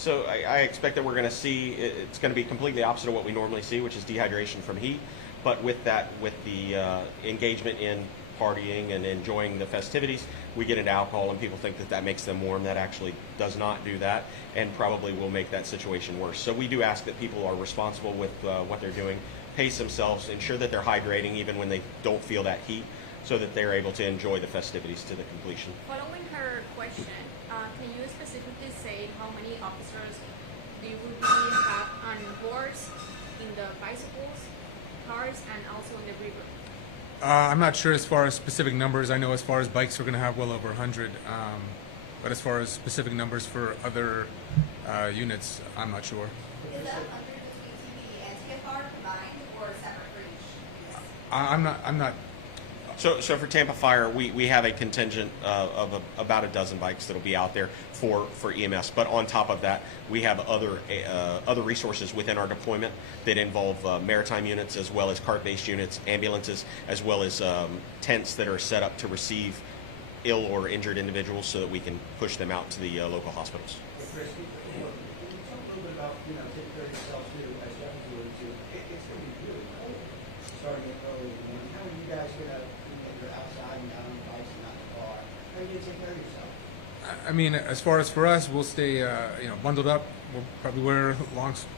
So I expect that we're going to see it's going to be completely opposite of what we normally see, which is dehydration from heat. But with the engagement in partying and enjoying the festivities, we get into alcohol, and people think that makes them warm. That actually does not do that, and probably will make that situation worse. So we do ask that people are responsible with what they're doing, pace themselves, ensure that they're hydrating even when they don't feel that heat, so that they're able to enjoy the festivities to the completion. Following her question, can you specifically say how many officers do you have on boards in the bicycles, cars, and also in the river? I'm not sure as far as specific numbers. I know as far as bikes, we're going to have well over 100. But as far as specific numbers for other units, I'm not sure. Is that 100 between TPD and TFR combined, or separate for each? I'm not. So for Tampa Fire, we have a contingent of about a dozen bikes that'll be out there for EMS. But on top of that, we have other resources within our deployment that involve maritime units, as well as cart-based units, ambulances, as well as tents that are set up to receive ill or injured individuals, so that we can push them out to the local hospitals. Chris, can you talk a little bit about taking care of yourself too, as Jeff was alluding to? It's going to be really cold starting at early in the morning. How are you guys going to? You're outside and out on the bikes and not in the car. How are you going to take care of yourself? I mean, as far as for us, we'll stay bundled up. We'll probably wear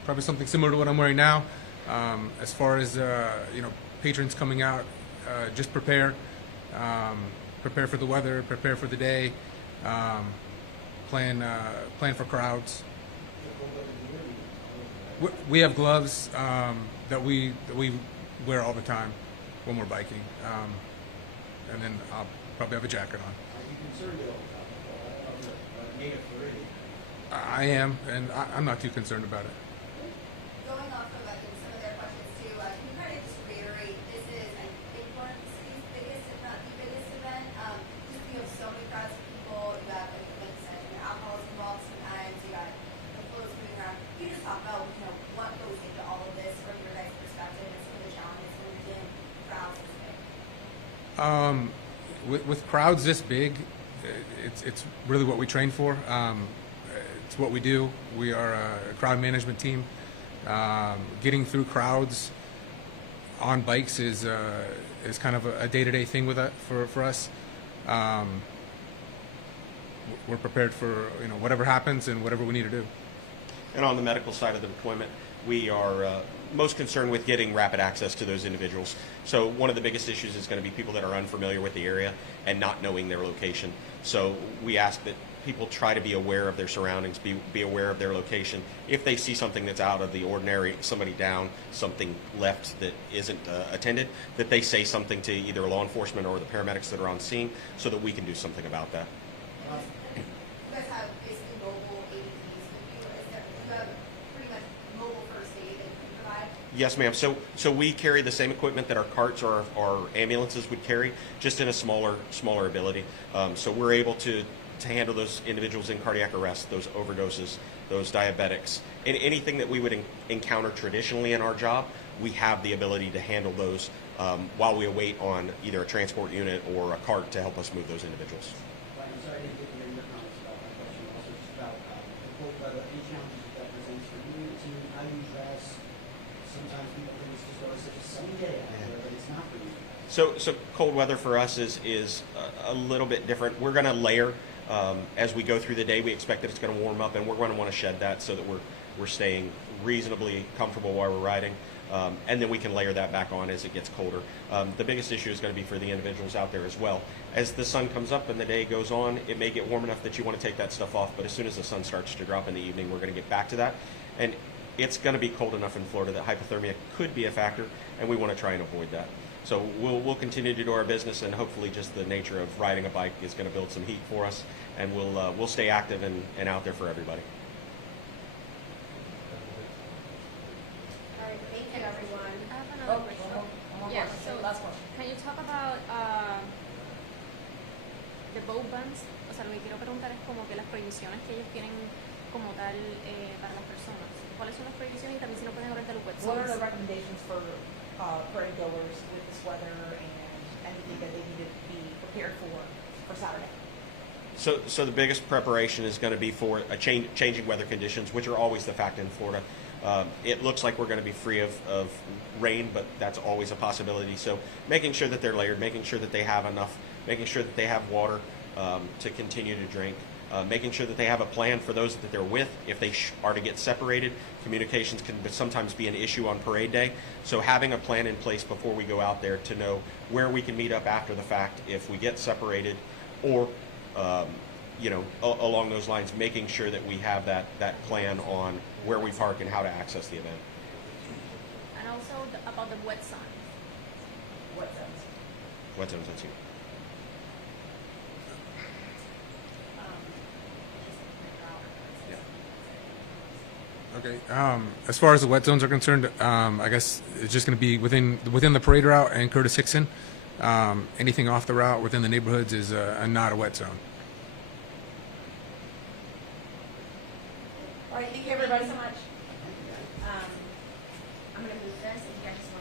probably something similar to what I'm wearing now. As far as patrons coming out, just prepare. Prepare for the weather. Prepare for the day. Plan for crowds. We have gloves that we wear all the time when we're biking, and then I'll probably have a jacket on. Are you concerned at all about the native fluidity? I am, and I'm not too concerned about it. Going off of some of their questions too, can you kind of just reiterate, this is, I think, one of the city's biggest, if not the biggest event. Just you have so many crowds of people, you got, like you said, alcohol is involved sometimes, you got the flows moving around. Can you just talk about, what goes into all of this from your guys' perspective and some of the challenges when crowds this big? With crowds this big, it's really what we train for. It's what we do. We are a crowd management team. Getting through crowds on bikes is kind of a day-to-day thing with that for us. We're prepared for whatever happens and whatever we need to do. And on the medical side of the deployment, we are most concerned with getting rapid access to those individuals. So one of the biggest issues is going to be people that are unfamiliar with the area and not knowing their location. So we ask that people try to be aware of their surroundings, be aware of their location. If they see something that's out of the ordinary, somebody down, something left that isn't attended, that they say something to either law enforcement or the paramedics that are on scene, so that we can do something about that. You guys have basically mobile AEDs with you. Do you have pretty much mobile first aid that you can provide? Yes, ma'am. So we carry the same equipment that our carts or our ambulances would carry, just in a smaller ability. So we're able to handle those individuals in cardiac arrest, those overdoses, those diabetics, and anything that we would encounter traditionally in our job. We have the ability to handle those while we await on either a transport unit or a cart to help us move those individuals. Brian, I'm sorry I didn't get to hear your comments about my question. Also, just about the cold weather, any challenges that presents for you and your team, how you dress. Sometimes people think it's just such a sunny day out there, but it's not for you. So cold weather for us is a little bit different. We're going to layer as we go through the day. We expect that it's going to warm up, and we're going to want to shed that so that we're staying reasonably comfortable while we're riding, and then we can layer that back on as it gets colder. The biggest issue is going to be for the individuals out there as well. As the sun comes up and the day goes on, it may get warm enough that you want to take that stuff off, but as soon as the sun starts to drop in the evening, we're going to get back to that. And it's going to be cold enough in Florida that hypothermia could be a factor, and we want to try and avoid that. So we'll continue to do our business, and hopefully just the nature of riding a bike is going to build some heat for us, and we'll stay active and out there for everybody. All right, thank you, everyone. I have another question. Yeah, so last one. can you talk about the boat bans? O sea, lo que quiero preguntar es como que las prohibiciones que ellos tienen como tal para las personas. ¿Cuáles son las prohibiciones? Y también si no pueden hablar de los What are the recommendations for party goers with this weather and anything that they need to be prepared for Saturday? So the biggest preparation is going to be for changing weather conditions, which are always the fact in Florida. It looks like we're going to be free of rain, but that's always a possibility. So making sure that they're layered, making sure that they have enough, making sure that they have water to continue to drink, making sure that they have a plan for those that they're with. If they are to get separated, communications can sometimes be an issue on parade day. So having a plan in place before we go out there to know where we can meet up after the fact if we get separated, or along those lines, making sure that we have that plan on where we park and how to access the event. And also about the wet zone. What zones? What zones? That's you. Okay. As far as the wet zones are concerned, I guess it's just going to be within the parade route and Curtis Hickson. Anything off the route within the neighborhoods is not a wet zone. All right, thank you everybody so much. I'm gonna move this and you guys just